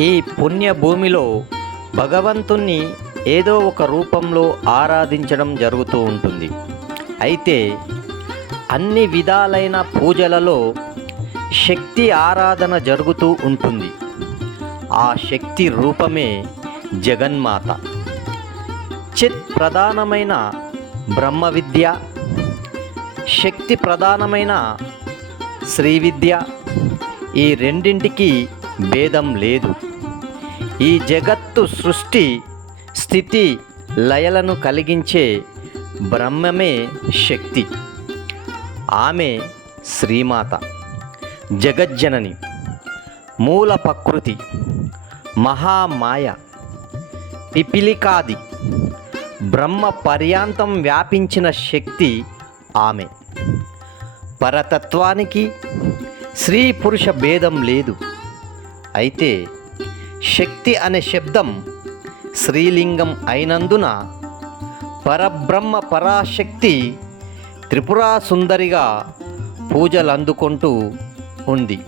ఈ పుణ్యభూమిలో భగవంతుణ్ణి ఏదో ఒక రూపంలో ఆరాధించడం జరుగుతూ ఉంటుంది. అయితే అన్ని విధాలైన పూజలలో శక్తి ఆరాధన జరుగుతూ ఉంటుంది. ఆ శక్తి రూపమే జగన్మాత. చిత్ ప్రధానమైన బ్రహ్మ విద్య శక్తి ప్రధానమైన శ్రీ విద్య ఈ రెండింటికి భేదం లేదు. ఈ జగత్తు సృష్టి స్థితి లయలను కలిగించే బ్రహ్మమే శక్తి. ఆమె శ్రీమాత జగజ్జనని మూల ప్రకృతి మహామాయ పిపిలికాది బ్రహ్మ పర్యాంతం వ్యాపించిన శక్తి ఆమె. పరతత్వానికి స్త్రీ పురుష భేదం లేదు. అయితే శక్తి అనే శబ్దం స్త్రీలింగం అయినందున పరబ్రహ్మ పరాశక్తి త్రిపురా సుందరిగా పూజలు అందుకుంటూ ఉంది.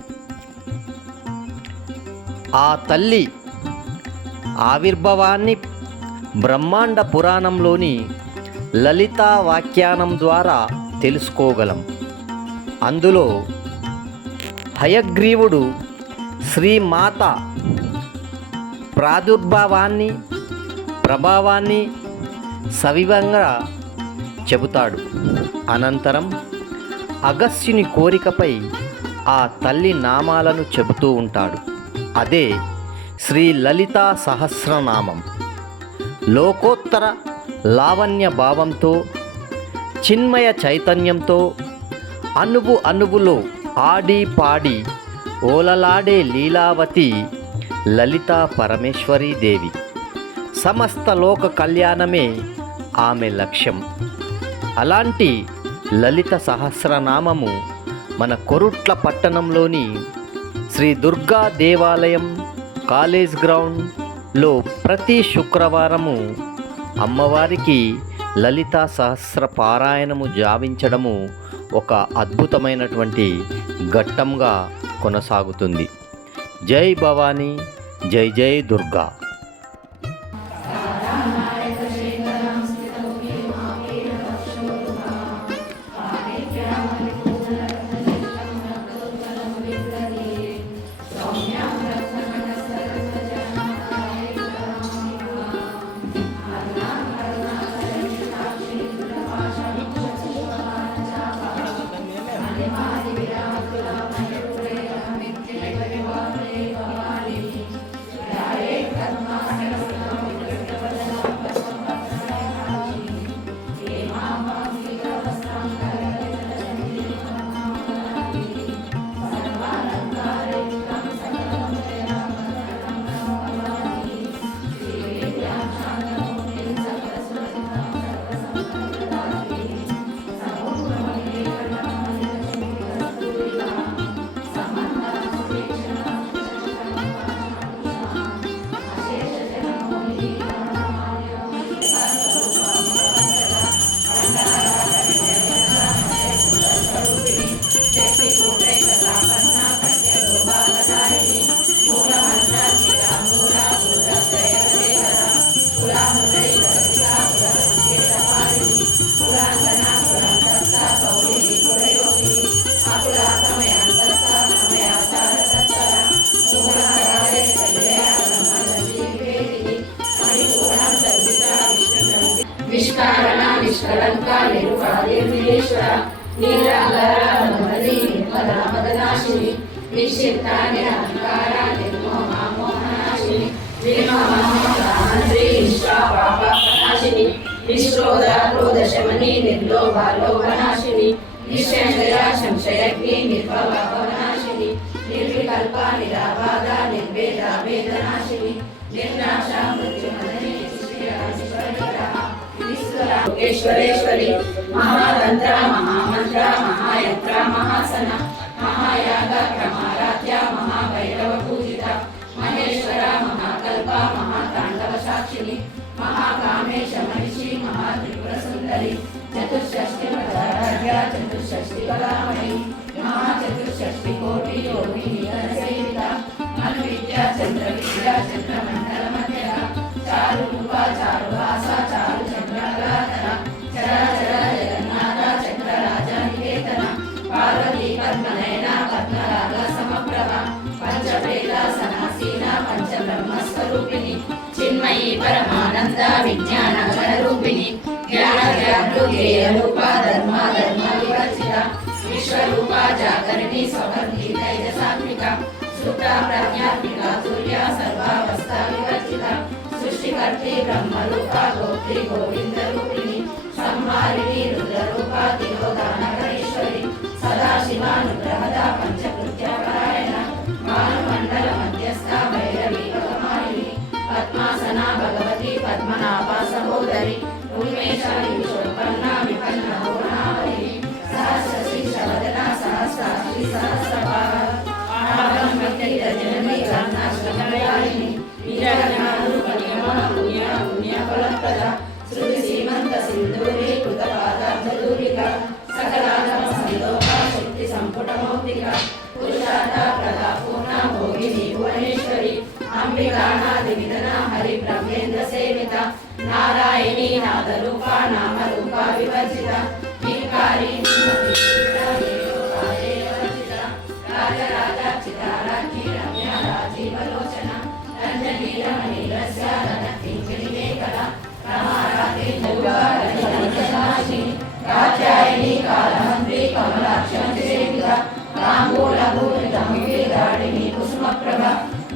ఆ తల్లి ఆవిర్భవాన్ని బ్రహ్మాండ పురాణంలోని లలితా వాఖ్యానం ద్వారా తెలుసుకోగలం. అందులో హయగ్రీవుడు శ్రీమాత ప్రాదుర్భావాన్ని ప్రభావాన్ని సవివంగా చెబుతాడు. అనంతరం అగస్యుని కోరికపై ఆ తల్లి నామాలను చెబుతూ ఉంటాడు. అదే శ్రీ లలితా సహస్రనామం. లోకోత్తర లావణ్య భావంతో చిన్మయ చైతన్యంతో అనువు అనువులో ఆడి పాడి ఓలలాడే లీలావతి లలితా పరమేశ్వరీ దేవి. సమస్త లోక కళ్యాణమే ఆమె లక్ష్యం. అలాంటి లలిత సహస్రనామము మన కొరుట్ల పట్టణంలోని శ్రీ దుర్గా దేవాలయం కాలేజ్ గ్రౌండ్లో ప్రతి శుక్రవారము అమ్మవారికి లలితా సహస్ర పారాయణము జావించడము ఒక అద్భుతమైనటువంటి ఘట్టంగా కొనసాగుతుంది. జై భవానీ జై జై దుర్గా. మదనాశిని నిశ్చిత నిరహంకార నిర్మోహామోహనాశిని నిర్మమోహనాశ్రీ పాపనాశిని నిశ్రోధ క్రోధ శమని నిర్లోభ సంశయగ్ని నిర్భవనాశిని నిర్వికల్ప నిరాబాధ నిర్వేద వేదనాశిని నిర్నాశ మహాతంత్ర మహామంత్ర మహాయంత్ర మహాసన మహాయాగ క్రమారాధ్య మహాభైరవ పూజిత మహేశ్వర మహాకల్ప మహాతాండవ సాక్షిని మహాకామేశ మహిషి మహాత్రిపుర సుందరి చతుషష్టి పదారాధ్య చతుషష్టి కళామణి మహాచతుషష్టి కోటి విజ్ఞాన రూపిణి జ్ఞాన వ్యాప్తుగేయ రూప ధర్మ ధర్మ వివర్జిత విశ్వరూప జాగరణి స్వవర్ణి తైజసాత్మిక. సుప్త ప్రజ్ఞాత్మిక తుల్య సర్వావస్థ వివర్జిత సృష్టికర్తి బ్రహ్మరూప గోప్తి గోవింద రూపిణి సంహారిణి రుద్రరూప తిరోధానకరేశ్వరి సదాశివానుగ్రహద పంచకృత. ಪದ್ಮನಾಭ ಸಹೋದರಿ ಉನ್ಮೇಷ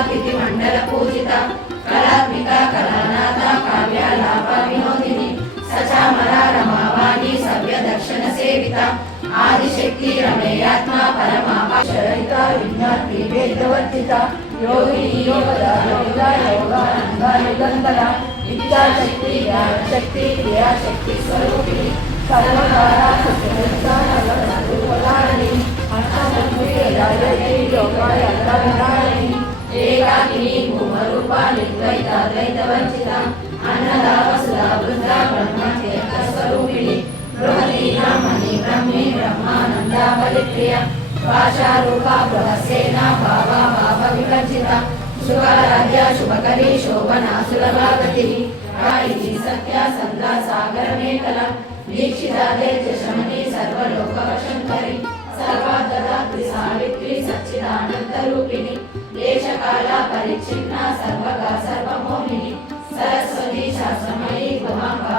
కళాతిథి మండల పూజిత కళాత్మిక కళానాథ కావ్యాలాప వినోదిని సచామర రమావాణి సవ్య దక్షిణ సేవిత ఆదిశక్తి రమేయాత్మ పరమాశరిత విజ్ఞాతి వేదవర్తిత యోగిని యోగద యోగ యోగానంద యుగంధర విద్యాశక్తి జ్ఞానశక్తి క్రియాశక్తి స్వరూపిణి సర్వకార సత్యనిష్టానని యోగాయ అంతరాయణి ఏకాకిని భూమరూప నిర్ద్వైత ద్వైత వంచిత అన్నదా వసుధా వృద్ధ బ్రహ్మ చేత స్వరూపిణి బృహతి బ్రహ్మణి బ్రహ్మి బ్రహ్మానంద బలిప్రియ భాషారూప బృహసేన భావ భావ వివర్జిత. శుభరాజ్య శుభకరి శోభనా సులభాగతి. రాయి సత్య సంద సాగర మేకల. దీక్షిత తేజ శమని సర్వలోక వశంకరి సర్వాదదాత్రి సావిత్రి సచ్చిదానంద రూపిణి. దేశకాల పరిచ్ఛిన్న సర్వగా సర్వమోహిని సరస్వతి శాస్త్రమయీ గుహాంబా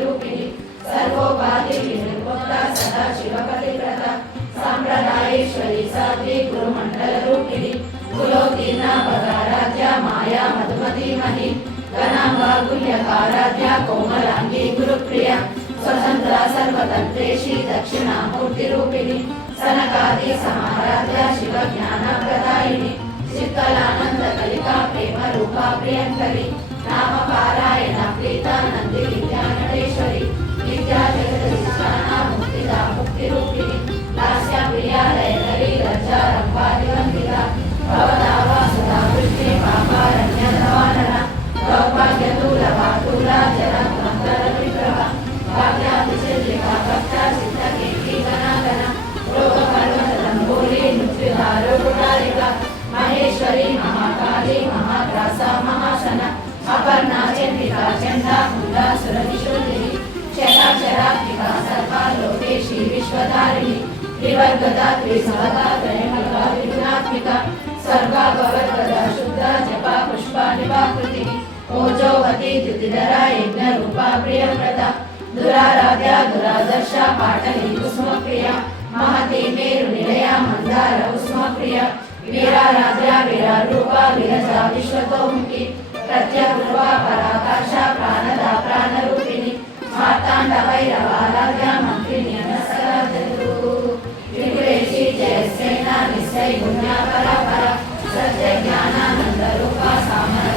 రూపిణి సర్వోపాధి వినిర్ముక్త సదా శివపతి సాంప్రదాయేశ్వరి సాత్వి గురుమండల రూపిణి కులోతీర్ణ భగారాధ్య మాయా మధుమతి మహి కోమలాంగి గురుప్రియ స్వతంత్ర సర్వతంత్రేషి దక్షిణామూర్తి రూపిణి సనకాది సమారాధ్య శివ జ్ఞాన ప్రదాయిని శీతలానంద కలికా ప్రేమ రూపా ప్రియంకరి నామ పారాయణ ప్రీతానంది విద్యానటేశ్వరి విద్యా జగదీశాన ముక్తిదా ముక్తి రూపిణి లాస్య ప్రియా లయకరి లజ్జా రంపాది వందిత భవదావా సుధా వృష్టి పాపారణ్య ధవానన దౌర్భాగ్య దూల వాతుల జల త్రివర్గద త్రిసవదా త్రయమల విఘ్నాత్మిక సర్వా శుద్ధ జప పుష్ప నివాకృతి ఓజోవతి ద్యుతిధర యజ్ఞ రూపా ప్రియప్రద దురారాధ్య దురాదర్శ పాటలి కుసుమ మహతి మేరు నిలయ మందార కుసుమ వీరారాధ్య వీరరూప విరజ విశ్వతోముఖి ప్రత్యగృహ పరాకాశ ప్రాణద ప్రాణరూపిణి మార్తాండ వైరవారాధ్య నిశ్చయ సత్య జ్ఞానానంద రూప సామర.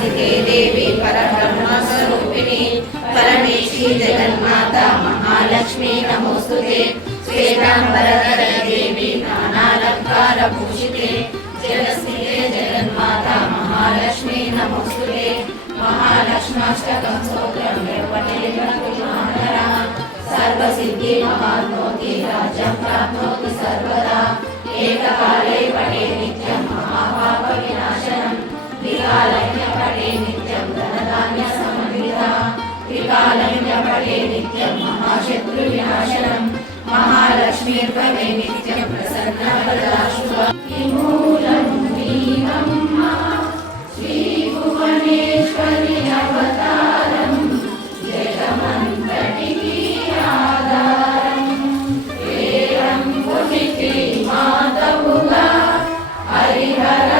पद्मासनस्थिते देवी परब्रह्मस्वरूपिणी, परमेशी जगन्माता महालक्ष्मी नमोस्तुते श्वेताम्बरधरे देवी नानालङ्कारभूषिते। जगस्थिते जगन्माता महालक्ष्मी नमोस्तुते महालक्ष्माष्टकं स्तोत्रं निर्वटेन्द्रकुमारः सर्वसिद्धि महात्नोति राज्यं प्राप्नोति सर्वदा। एककाले पठे नित्यं महापापविनाशनं త్రికాలజ్ఞపడే నిత్యం ధనధాన్య సమన్విత త్రికాలజ్ఞపడే నిత్యం మహాశత్రు వినాశనం మహాలక్ష్మీర్వే నిత్యం ప్రసన్న వరదాశుభ విమూలం వీరమ్మ శ్రీ భువనేశ్వరి అవతారం జగమంతటికి ఆధారం వేరం పునికి మాతవుగా హరిహర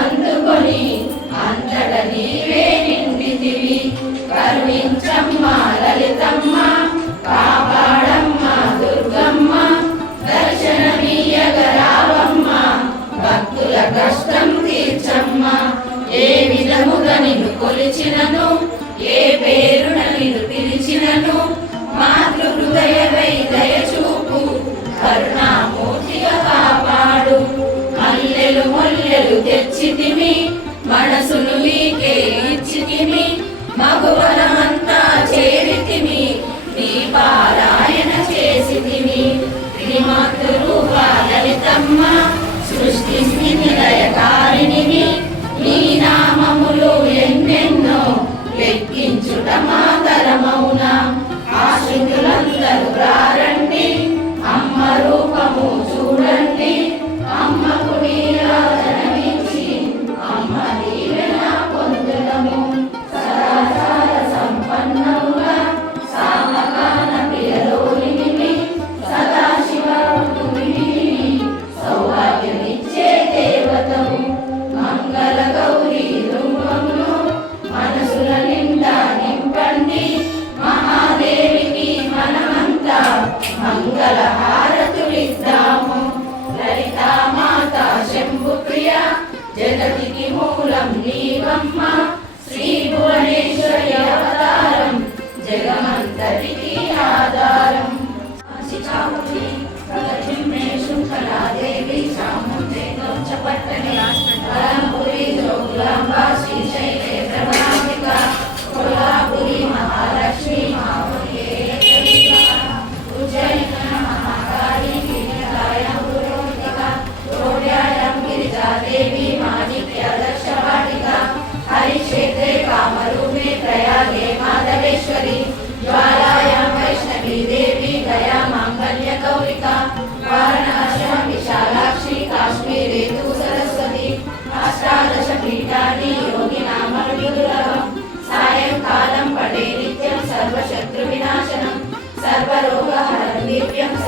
ఏ నిన్ను కొలిచినను ఏ పేరున నిన్ను పిలిచినను. మాతృ హృదయవై దయచూపు కరుణామూర్తిగా కాపాడు. మల్లెలు మొల్లెలు తెచ్చితిమి మనసును మీకే ఇచ్చితిమి మగువన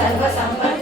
三个三个。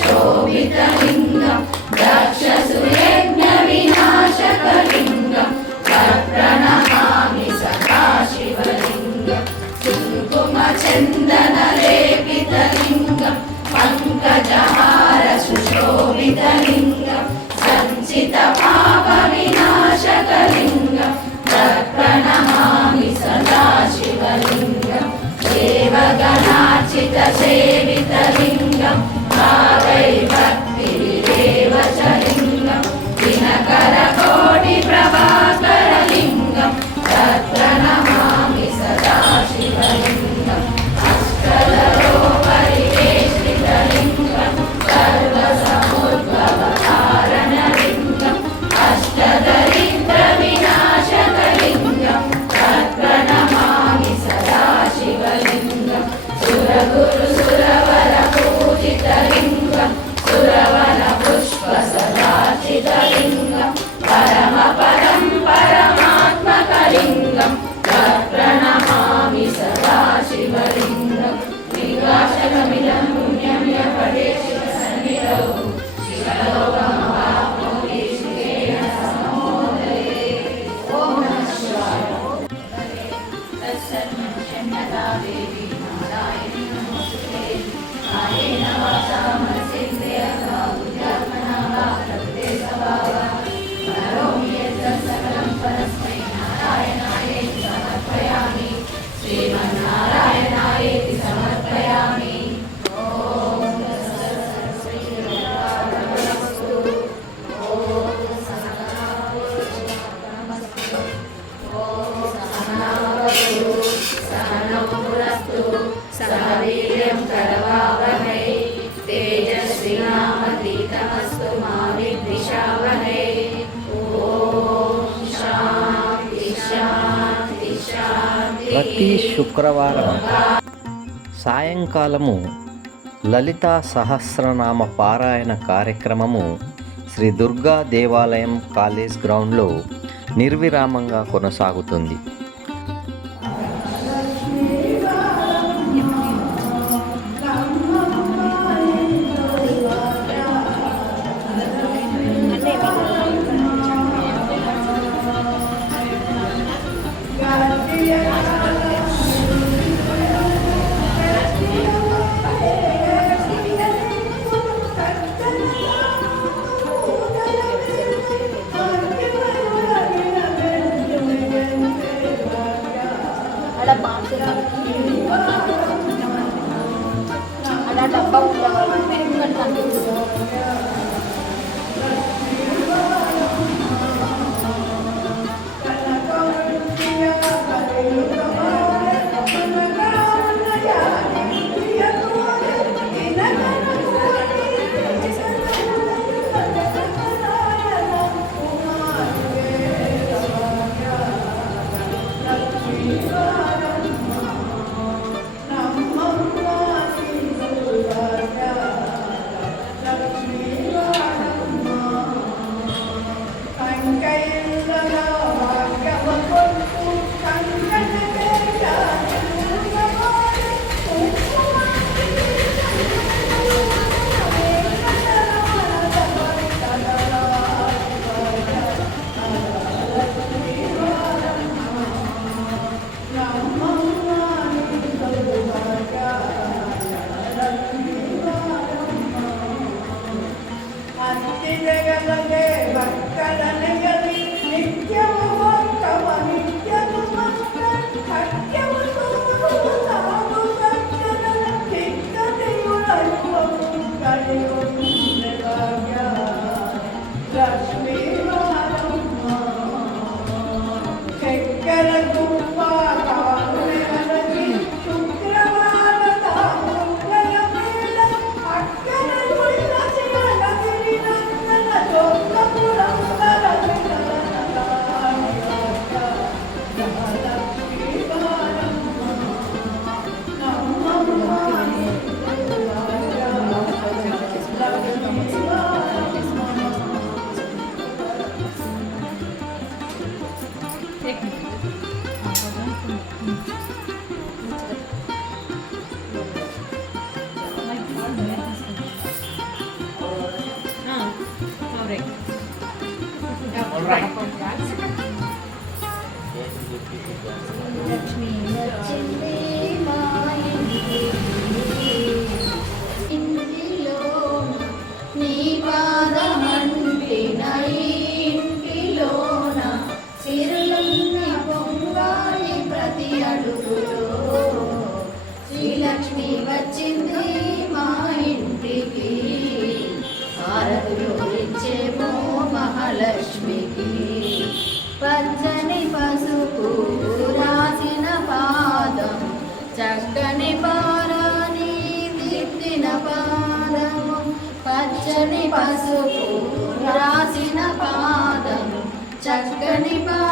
शोभितलिङ्गं दक्षसुयज्ञविनाशकलिङ्गं प्रणमामि सदा शिवलिङ्गं कुङ्कुमचन्दनलेपितलिङ्गं पङ्कजहार सुशोभितलिङ्गं सञ्चितपापविनाशकलिङ्गं प्रणमामि सदा शिवलिङ्गं देवगणार्चितसेवितलिङ्गम् दैवत And Devi Namah ప్రతి శుక్రవారం సాయంకాలము లలితా సహస్రనామ పారాయణ కార్యక్రమము శ్రీ దుర్గా దేవాలయం కాలేజ్ గ్రౌండ్లో నిర్విరామంగా కొనసాగుతుంది. கனிபா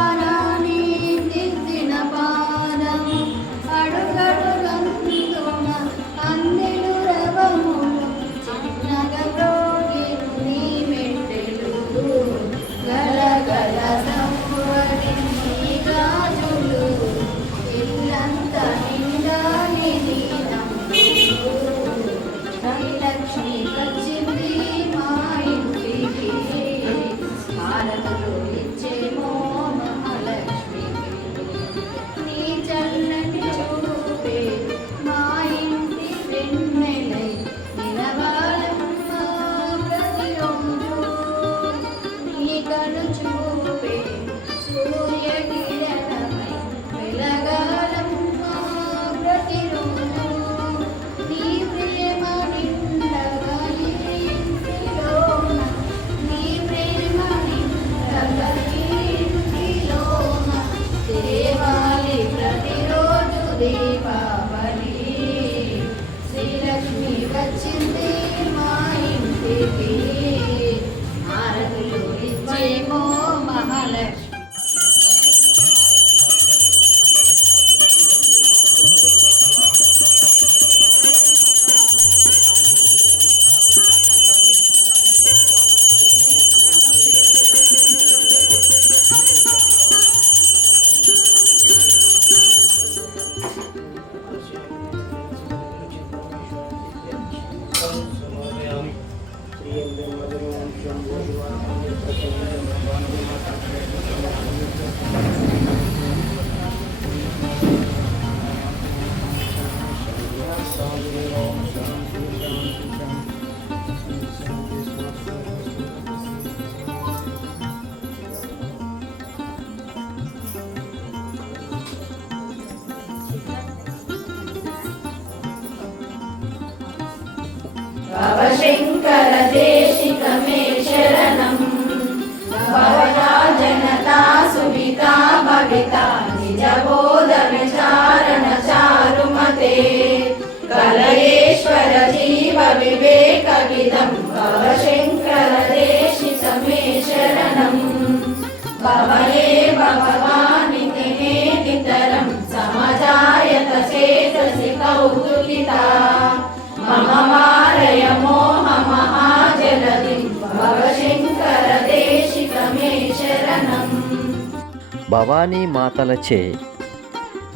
భవానీ మాతలచే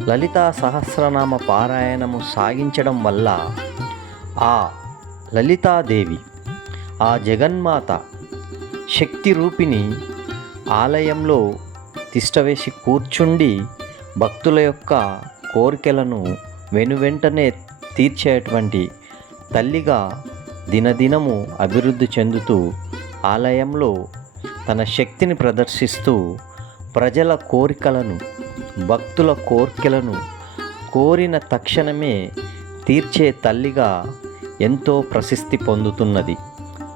లలితా సహస్రనామ పారాయణము సాగించడం వల్ల ఆ లలితాదేవి ఆ జగన్మాత శక్తి రూపిణి ఆలయంలో తిష్టవేసి కూర్చుండి భక్తుల యొక్క కోరికలను వెనువెంటనే తీర్చేటువంటి తల్లిగా దినదినము అభివృద్ధి చెందుతూ ఆలయంలో తన శక్తిని ప్రదర్శిస్తూ ప్రజల కోరికలను భక్తుల కోరికలను కోరిన తక్షణమే తీర్చే తల్లిగా ఎంతో ప్రసిద్ధి పొందుతున్నది.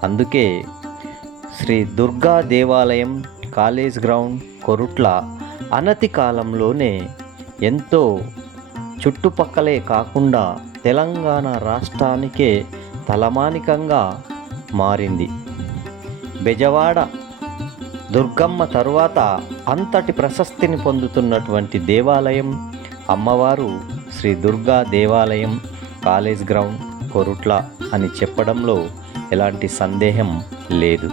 అందుకే శ్రీ దుర్గా దేవాలయం కాలేజ్ గ్రౌండ్ కొరుట్ల అనతి కాలంలోనే ఎంతో చుట్టుపక్కలే కాకుండా తెలంగాణ రాష్ట్రానికే తలమానికంగా మారింది. బెజవాడ దుర్గమ్మ తరువాత అంతటి ప్రశస్తిని పొందుతున్నటువంటి దేవాలయం అమ్మవారు శ్రీ దుర్గా దేవాలయం కాలేజ్ గ్రౌండ్ కొరుట్ల అని చెప్పడంలో ఎలాంటి సందేహం లేదు.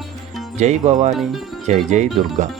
జై భవానీ జై జై దుర్గా.